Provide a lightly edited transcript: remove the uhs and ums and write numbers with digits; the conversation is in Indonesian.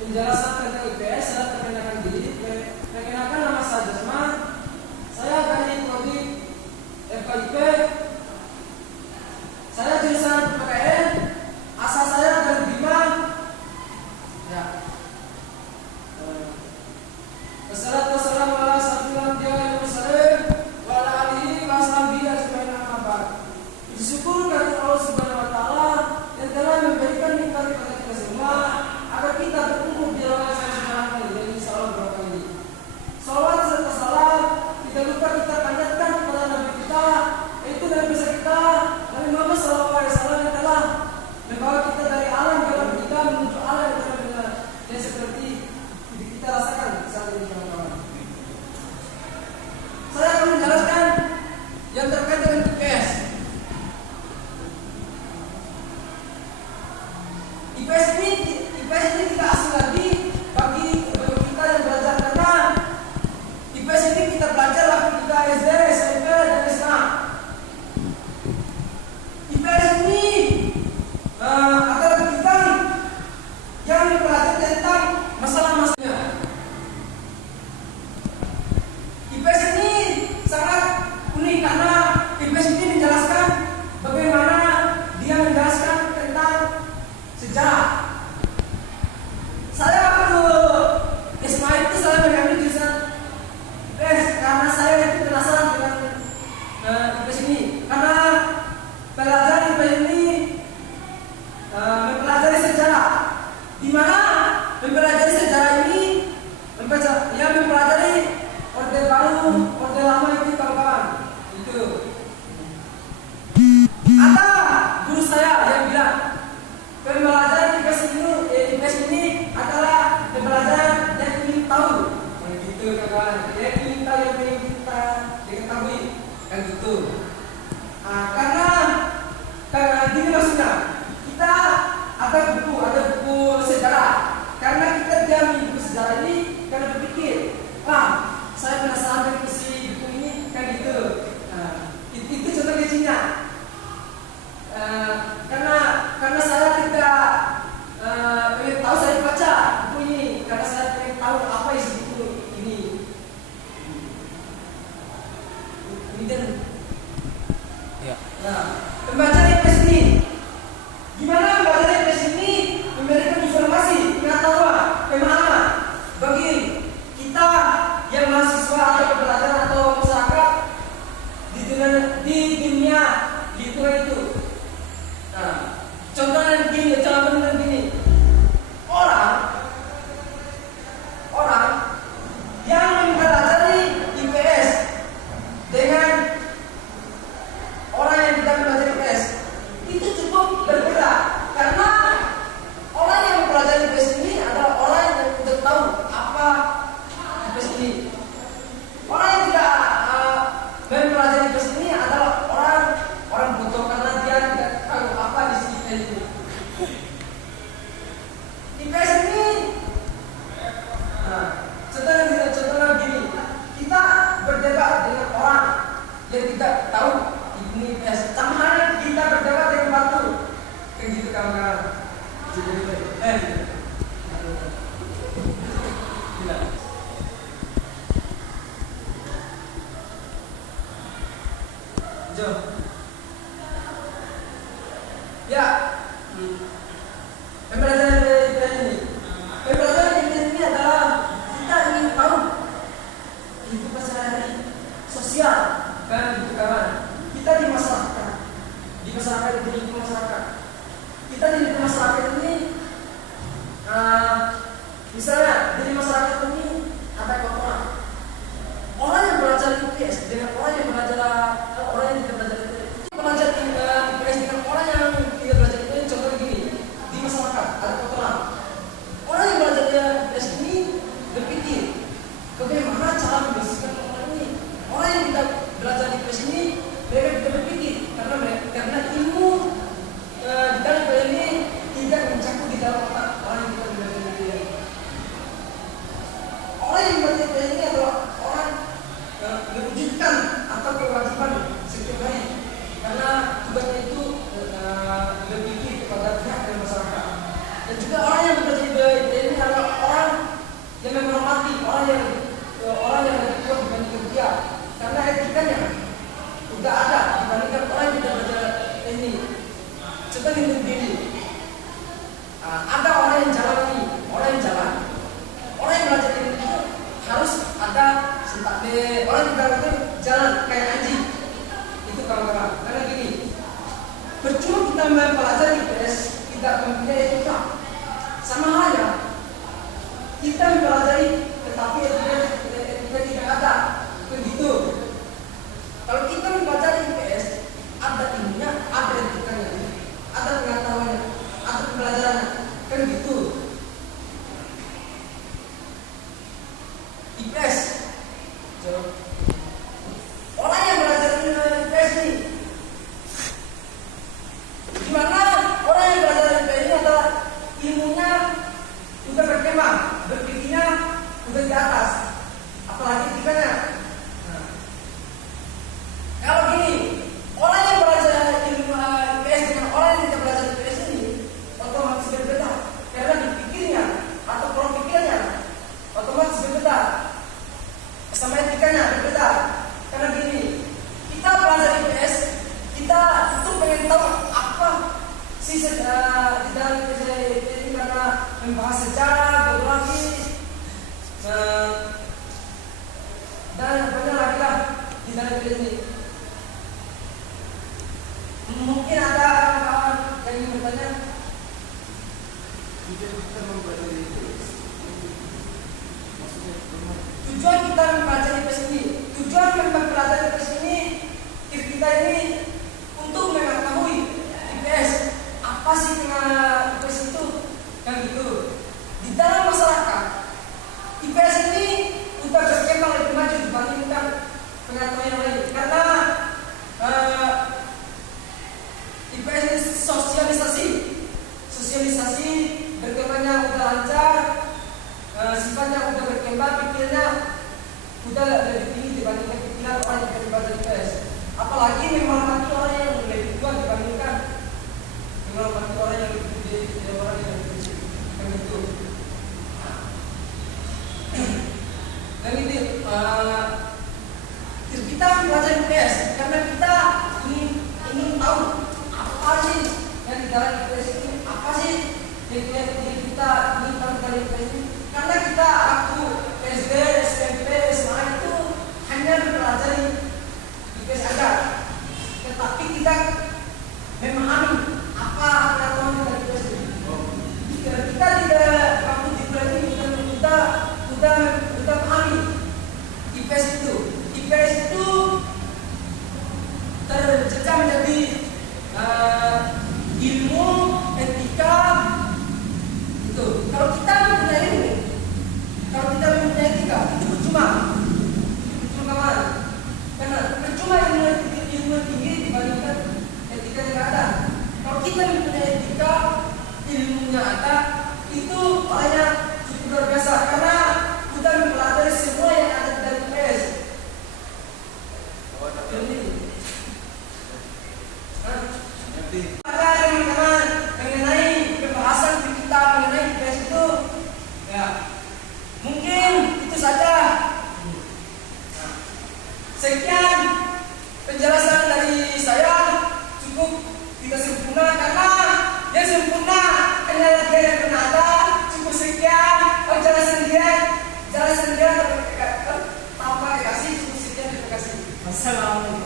penjelasan tentang IPS saya perkenalkan diri. Perkenalkan nama saya Jasman. Saya dari prodi FKIP. Saya jurusan PPKN. Asal saya dari Bima. Ya. Wassalamualaikum warahmatullahi wabarakatuh. Bersyukur kepada Allah Subhanahu wa taala yang telah memberikan nikmat kepada kita semua agar kita berkumpul di dalam suasana yang insyaallah berkah ini. Salawat serta salam tidak lupa kita panjatkan kepada Nabi kita, yaitu Nabi besar kita, Nabi Muhammad SAW yang telah membawa kita dari alam gelap kita menuju alam yang terang yang seperti kita rasakan saat ini, teman-teman. Saya akan menjelaskan yang terkait dengan IPS. IPS ini tidak asing lagi bagi kita yang belajar, karena IPS ini kita belajar waktu kita SD, SMP, dan SMA. IPS ini adalah bidang yang mempelajari tentang masalah-masalahnya. IPS ini sangat unik karena IPS ini menjelaskan bagaimana dia menjelaskan tentang sejarah. Saya waktu SMA itu saya mengambil jurusan IPS karena saya itu penasaran dengan IPS ini, karena pelajaran IPS ini mempelajari sejarah, di mana mempelajari sejarah ini mempelajari orde baru, orde lama itu kawan-kawan. Itu ada guru saya yang bilang pembelajaran IPS ini adalah pembelajaran yang ingin tahu, yang gitu kawan, yang ingin tahu, yang ingin kita diketahui, kan gitu. Karena gini maksudnya, kita ada buku sejarah, karena kita diambil buku sejarah ini karena berpikir, saya penasaran dengan isi buku ini, kan gitu. Itu contoh kecilnya. Karena saya tidak ingin tahu, saya baca buku ini karena saya ingin tahu apa isi buku ini. Ya. Nah, pembacaan IPS ini, gimana pembacaan IPS ini memberikan informasi, pengetahuan, pemahaman bagi kita yang mahasiswa atau pelajar atau masyarakat di dunia lingkungan itu. Nah, contohnya gini, orang yang mempelajari IPS dengan orang yang tidak mempelajari IPS itu cukup berbeda, karena orang yang mempelajari IPS ini adalah orang yang sudah tahu apa IPS ini. Orang yang tidak mempelajari IPS ini adalah orang butuh, karena dia tidak tahu apa isi IPS ini. IPS ini, contohnya gini, kita berdebat dengan orang yang tidak tahu ini IPS, sama halnya kita berdebat dengan batu, kayak gitu kawan-kawan. Gila. Jom. Ya. Pembelajaran IPS ini. Pembelajaran IPS ini adalah kita ingin tahu kehidupan sehari-hari sosial, kan gitu kawan. Kita di masyarakat Kita di masyarakat ini, misalnya di masyarakat ini ada orang yang belajar IPS dengan orang yang tidak belajar IPS orang yang lebih kuat dibandingkan dia, karena etikanya udah ada dibandingkan orang yang tidak belajar ini. Contoh begini, ada orang yang jalan ini, orang yang belajar ini itu harus ada sentak be, orang yang belajar itu jalan kayak anjing. Itu kawan-kawan. Karena gini, percuma kita mempelajari IPS tidak mempunyai etika. Sama halnya kita mempelajari tetapi etika tidak ada, begitu. Kalau kita mempelajari IPS, ada ilmunya, ada etikanya, ada pengetahuannya, ada pembelajarannya, kan gitu. IPS, orang yang belajar IPS ini, gimana orang yang belajar IPS ini adalah ilmunya udah berkembang, berpikirnya udah di atas, apalagi etikanya. Kalau gini, orang yang belajar ilmu IPS dengan orang yang tidak belajar IPS ini otomatis berbeda, karena dipikirnya atau pola pikirnya otomatis berbeda, sama etikanya berbeda. Karena gini, kita belajar IPS, kita itu pengen tahu apa sih di dalam IPS ini, karena membahas sejarah, geografi, dan banyak lagi lah di dalam IPS ini. Mungkin ada kawan yang ingin bertanya. Tujuan kita mempelajari IPS ini, tujuan mempelajari IPS ini, kita ini untuk mengetahui IPS, apa sih IPS itu, kan gitu. Di dalam masyarakat, IPS ini sudah berkembang lebih maju dibandingkan pengetahuan yang lain, karena IPS ini sosialisasi berkembangnya udah lancar, sifatnya udah berkembang, pikirnya udah lebih tinggi dibandingkan pikiran orang yang belajar IPS. Apalagi menghormati orang yang lebih tua dibandingkan menghormati orang yang lebih tinggi, orang yang lebih kecil, kan itu. Dan ini kita belajar IPS karena kita ingin tahu apa sih yang di dalam IPS ini, apa sih yang kita ingin tahu dari IPS ini. Karena kita waktu SD, SMP, SMA itu hanya mempelajari IPS aja, tetapi kita memahami apa pengetahuan dari IPS ini. Kita tidak waktu di kuliah ini sudah pahami IPS itu. IPS itu tercecah menjadi ilmu, etika, itu. Kalau kita mempunyai ilmu, kalau kita mempunyai etika, itu percuma kawan. Karena percuma ilmu tinggi dibandingkan etika yang ada. Kalau kita mempunyai etika, ilmunya ada, itu banyak cukup luar biasa. Karena kita mempelajari semua yang ada di dalam IPS. Ada teman-teman mengenai pembahasan kita mengenai IPS itu, ya mungkin itu saja. Sekian penjelasan dari saya, cukup tidak sempurna karena yang sempurna karena dia yang pernah ada. Cukup sekian, jalan sendirian tanpa kasih, cukup sekian, terima kasih. Wassalamualaikum.